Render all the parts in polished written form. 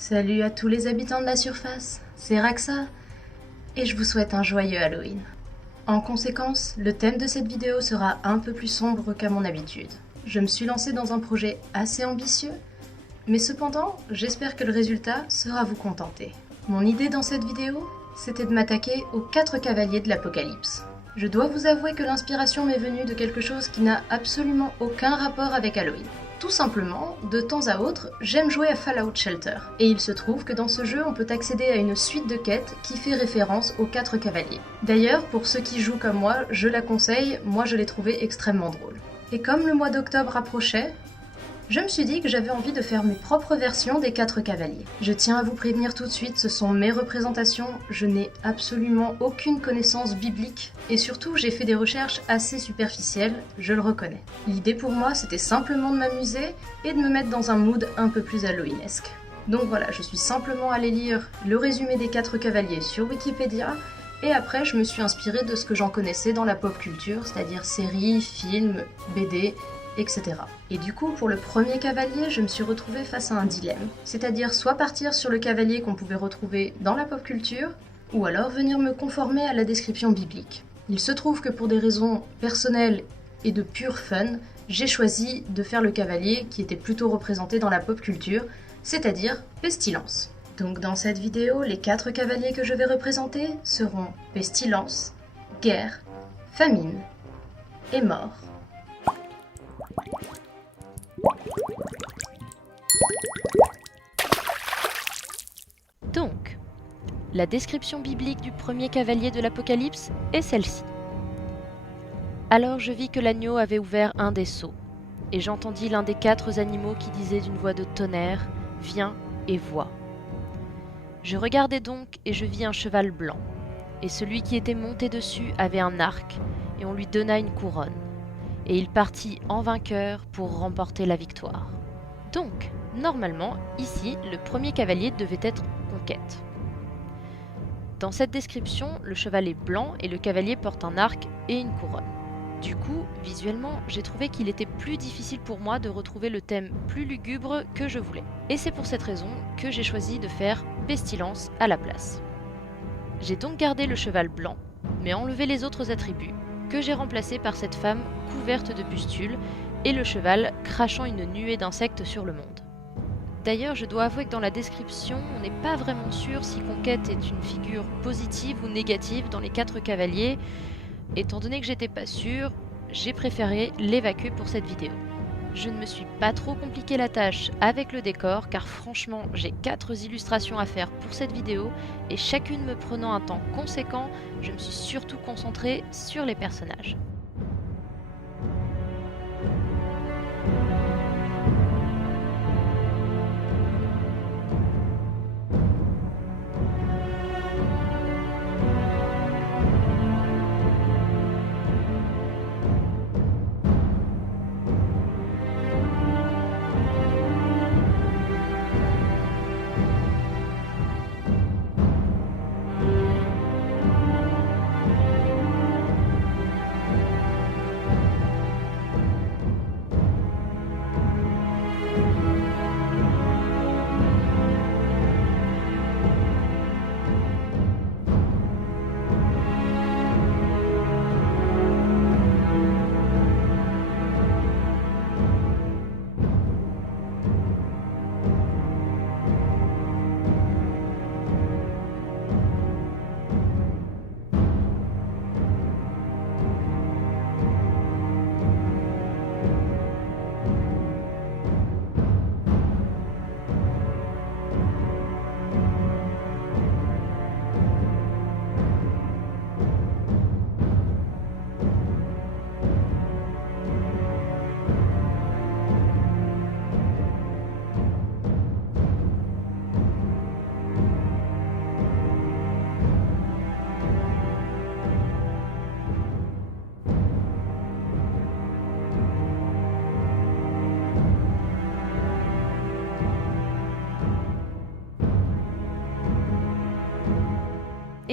Salut à tous les habitants de la surface, c'est Raxa, et je vous souhaite un joyeux Halloween. En conséquence, le thème de cette vidéo sera un peu plus sombre qu'à mon habitude. Je me suis lancée dans un projet assez ambitieux, mais cependant, j'espère que le résultat sera vous contenter. Mon idée dans cette vidéo, c'était de m'attaquer aux 4 cavaliers de l'Apocalypse. Je dois vous avouer que l'inspiration m'est venue de quelque chose qui n'a absolument aucun rapport avec Halloween. Tout simplement, de temps à autre, j'aime jouer à Fallout Shelter, et il se trouve que dans ce jeu, on peut accéder à une suite de quêtes qui fait référence aux 4 cavaliers. D'ailleurs, pour ceux qui jouent comme moi, je la conseille, moi je l'ai trouvée extrêmement drôle. Et comme le mois d'octobre approchait, je me suis dit que j'avais envie de faire mes propres versions des 4 cavaliers. Je tiens à vous prévenir tout de suite, ce sont mes représentations, je n'ai absolument aucune connaissance biblique, et surtout j'ai fait des recherches assez superficielles, je le reconnais. L'idée pour moi c'était simplement de m'amuser et de me mettre dans un mood un peu plus halloweenesque. Donc voilà, je suis simplement allée lire le résumé des 4 cavaliers sur Wikipédia, et après je me suis inspirée de ce que j'en connaissais dans la pop culture, c'est-à-dire séries, films, BD, etc. Et du coup, pour le premier cavalier, je me suis retrouvée face à un dilemme. C'est-à-dire soit partir sur le cavalier qu'on pouvait retrouver dans la pop culture, ou alors venir me conformer à la description biblique. Il se trouve que pour des raisons personnelles et de pur fun, j'ai choisi de faire le cavalier qui était plutôt représenté dans la pop culture, c'est-à-dire Pestilence. Donc dans cette vidéo, les 4 cavaliers que je vais représenter seront Pestilence, Guerre, Famine et Mort. Donc, la description biblique du premier cavalier de l'Apocalypse est celle-ci. Alors je vis que l'agneau avait ouvert un des sceaux, et j'entendis l'un des 4 animaux qui disait d'une voix de tonnerre, « Viens et vois ». Je regardai donc, et je vis un cheval blanc, et celui qui était monté dessus avait un arc, et on lui donna une couronne, et il partit en vainqueur pour remporter la victoire. Donc, normalement, ici, le premier cavalier devait être conquête. Dans cette description, le cheval est blanc et le cavalier porte un arc et une couronne. Du coup, visuellement, j'ai trouvé qu'il était plus difficile pour moi de retrouver le thème plus lugubre que je voulais. Et c'est pour cette raison que j'ai choisi de faire Pestilence à la place. J'ai donc gardé le cheval blanc, mais enlevé les autres attributs, que j'ai remplacés par cette femme couverte de pustules et le cheval crachant une nuée d'insectes sur le monde. D'ailleurs, je dois avouer que dans la description, on n'est pas vraiment sûr si Conquête est une figure positive ou négative dans les 4 cavaliers. Étant donné que j'étais pas sûre, j'ai préféré l'évacuer pour cette vidéo. Je ne me suis pas trop compliqué la tâche avec le décor, car franchement, j'ai 4 illustrations à faire pour cette vidéo, et chacune me prenant un temps conséquent, je me suis surtout concentrée sur les personnages.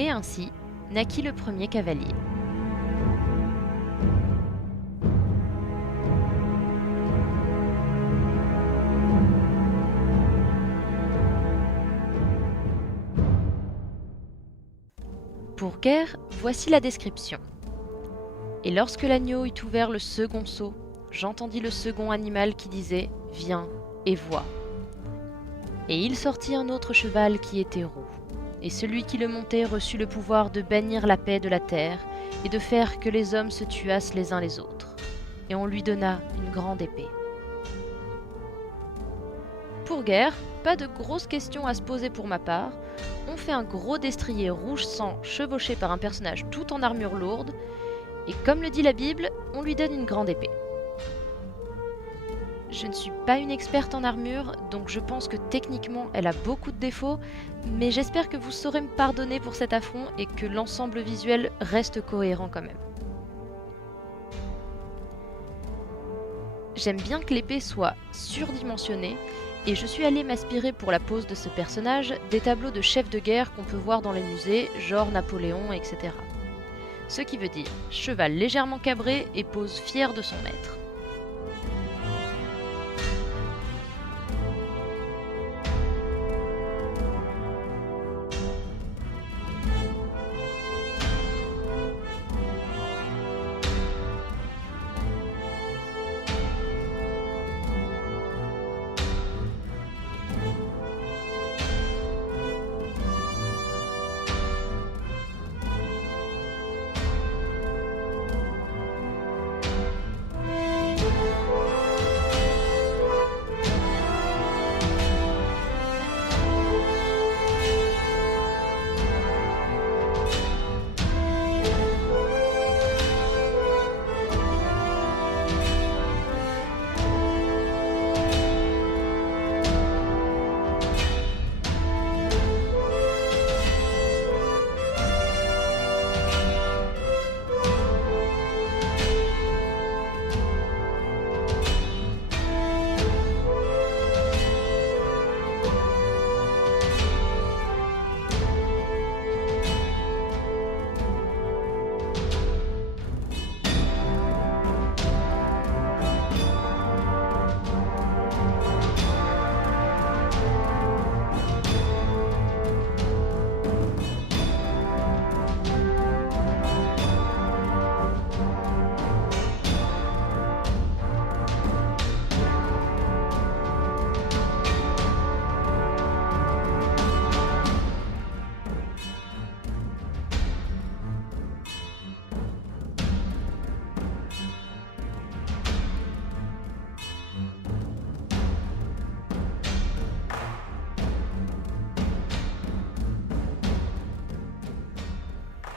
Et ainsi naquit le premier cavalier. Pour Guerre, voici la description. Et lorsque l'agneau eut ouvert le second seau, j'entendis le second animal qui disait « Viens et vois ». Et il sortit un autre cheval qui était roux. Et celui qui le montait reçut le pouvoir de bannir la paix de la terre et de faire que les hommes se tuassent les uns les autres. Et on lui donna une grande épée. Pour Guerre, pas de grosses questions à se poser pour ma part. On fait un gros destrier rouge sang chevauché par un personnage tout en armure lourde. Et comme le dit la Bible, on lui donne une grande épée. Je ne suis pas une experte en armure, donc je pense que techniquement elle a beaucoup de défauts, mais j'espère que vous saurez me pardonner pour cet affront et que l'ensemble visuel reste cohérent quand même. J'aime bien que l'épée soit surdimensionnée, et je suis allée m'inspirer pour la pose de ce personnage des tableaux de chefs de guerre qu'on peut voir dans les musées, genre Napoléon, etc. Ce qui veut dire cheval légèrement cabré et pose fier de son maître.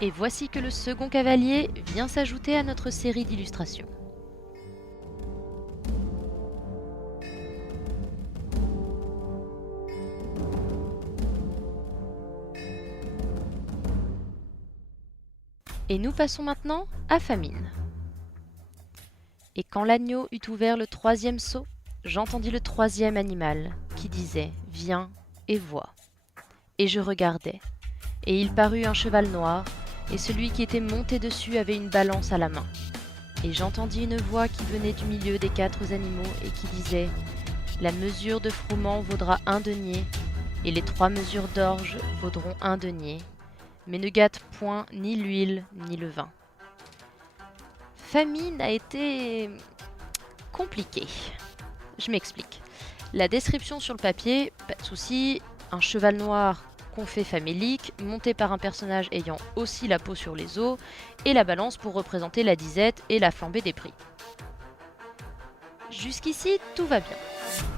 Et voici que le second cavalier vient s'ajouter à notre série d'illustrations. Et nous passons maintenant à Famine. Et quand l'agneau eut ouvert le troisième seau, j'entendis le troisième animal qui disait « Viens et vois ». Et je regardai, et il parut un cheval noir, et celui qui était monté dessus avait une balance à la main. Et j'entendis une voix qui venait du milieu des 4 animaux et qui disait « La mesure de froment vaudra 1 denier, et les 3 mesures d'orge vaudront 1 denier, mais ne gâte point ni l'huile ni le vin. » Famine a été compliqué. Je m'explique. La description sur le papier, pas de souci, un cheval noir confet famélique, monté par un personnage ayant aussi la peau sur les os, et la balance pour représenter la disette et la flambée des prix. Jusqu'ici, tout va bien.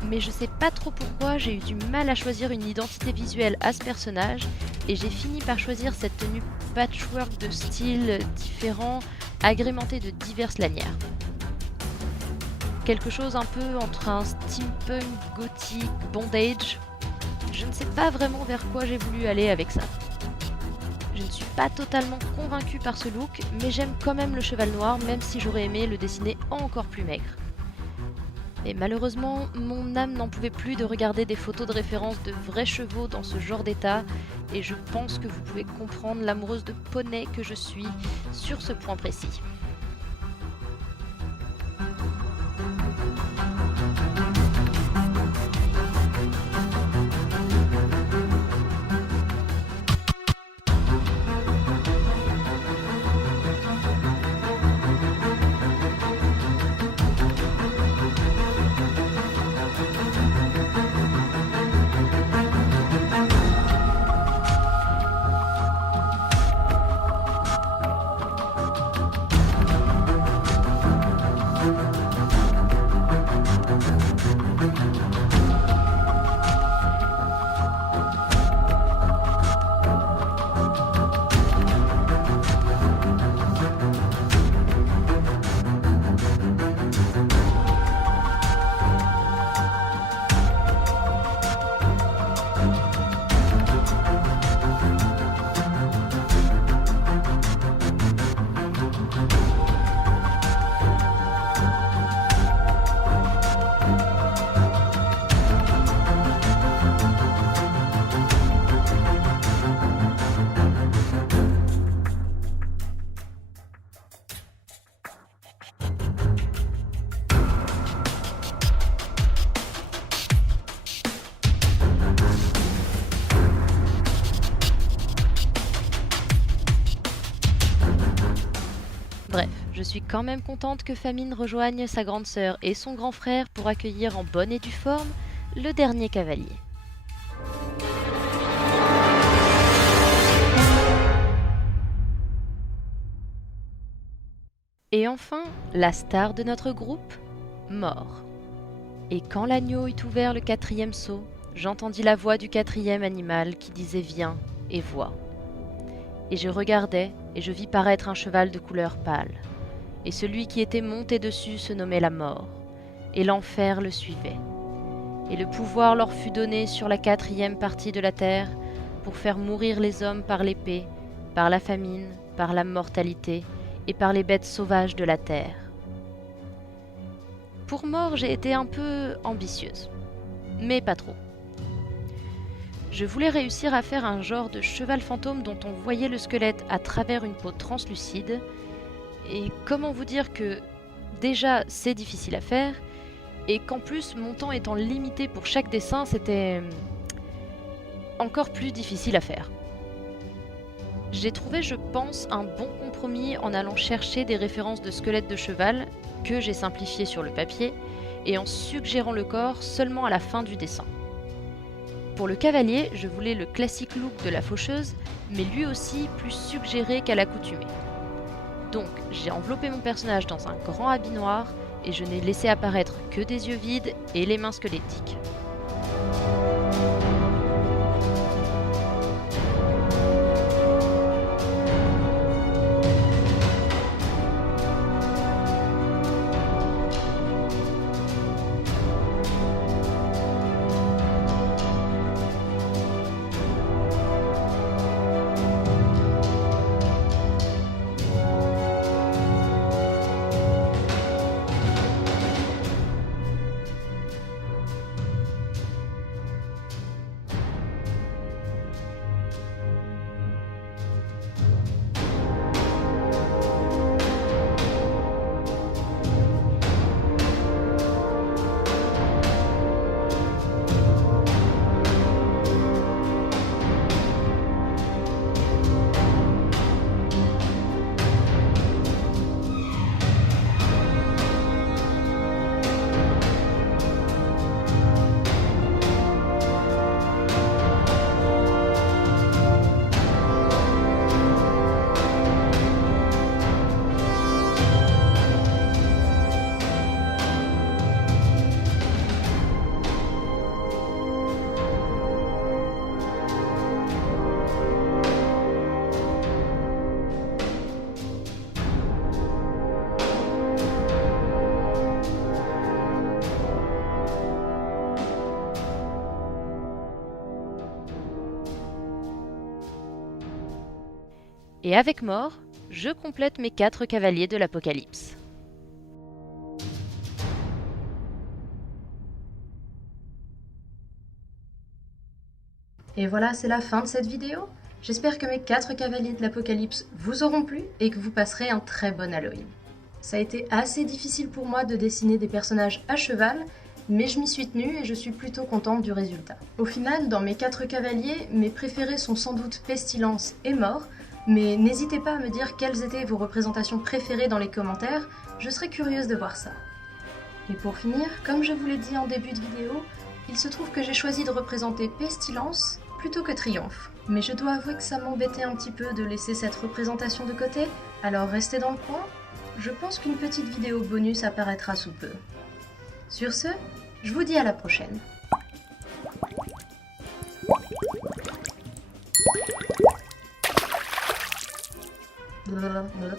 Mais je sais pas trop pourquoi j'ai eu du mal à choisir une identité visuelle à ce personnage, et j'ai fini par choisir cette tenue patchwork de styles différents, agrémentée de diverses lanières. Quelque chose un peu entre un steampunk gothique bondage. Je ne sais pas vraiment vers quoi j'ai voulu aller avec ça. Je ne suis pas totalement convaincue par ce look, mais j'aime quand même le cheval noir, même si j'aurais aimé le dessiner encore plus maigre. Et malheureusement, mon âme n'en pouvait plus de regarder des photos de référence de vrais chevaux dans ce genre d'état, et je pense que vous pouvez comprendre l'amoureuse de poney que je suis sur ce point précis. je suis quand même contente que Famine rejoigne sa grande sœur et son grand frère pour accueillir en bonne et due forme le dernier cavalier. Et enfin, la star de notre groupe, Mort. Et quand l'agneau eut ouvert le 4e seau, j'entendis la voix du 4e animal qui disait « Viens » et « Vois ». Et je regardai, et je vis paraître un cheval de couleur pâle. Et celui qui était monté dessus se nommait la mort, et l'enfer le suivait. Et le pouvoir leur fut donné sur la 4e partie de la terre, pour faire mourir les hommes par l'épée, par la famine, par la mortalité, et par les bêtes sauvages de la terre. Pour Mort, j'ai été un peu ambitieuse, mais pas trop. Je voulais réussir à faire un genre de cheval fantôme dont on voyait le squelette à travers une peau translucide, et comment vous dire que déjà c'est difficile à faire, et qu'en plus mon temps étant limité pour chaque dessin, c'était encore plus difficile à faire. J'ai trouvé, je pense, un bon compromis en allant chercher des références de squelettes de cheval que j'ai simplifiées sur le papier et en suggérant le corps seulement à la fin du dessin. Pour le cavalier, je voulais le classique look de la faucheuse, mais lui aussi plus suggéré qu'à l'accoutumée. Donc, j'ai enveloppé mon personnage dans un grand habit noir et je n'ai laissé apparaître que des yeux vides et les mains squelettiques. Et avec Mort, je complète mes 4 cavaliers de l'Apocalypse. Et voilà, c'est la fin de cette vidéo. J'espère que mes 4 cavaliers de l'Apocalypse vous auront plu et que vous passerez un très bon Halloween. Ça a été assez difficile pour moi de dessiner des personnages à cheval, mais je m'y suis tenue et je suis plutôt contente du résultat. Au final, dans mes 4 cavaliers, mes préférés sont sans doute Pestilence et Mort, mais n'hésitez pas à me dire quelles étaient vos représentations préférées dans les commentaires, je serais curieuse de voir ça. Et pour finir, comme je vous l'ai dit en début de vidéo, il se trouve que j'ai choisi de représenter Pestilence plutôt que Triomphe. Mais je dois avouer que ça m'embêtait un petit peu de laisser cette représentation de côté, alors restez dans le coin, je pense qu'une petite vidéo bonus apparaîtra sous peu. Sur ce, je vous dis à la prochaine. Blablabla.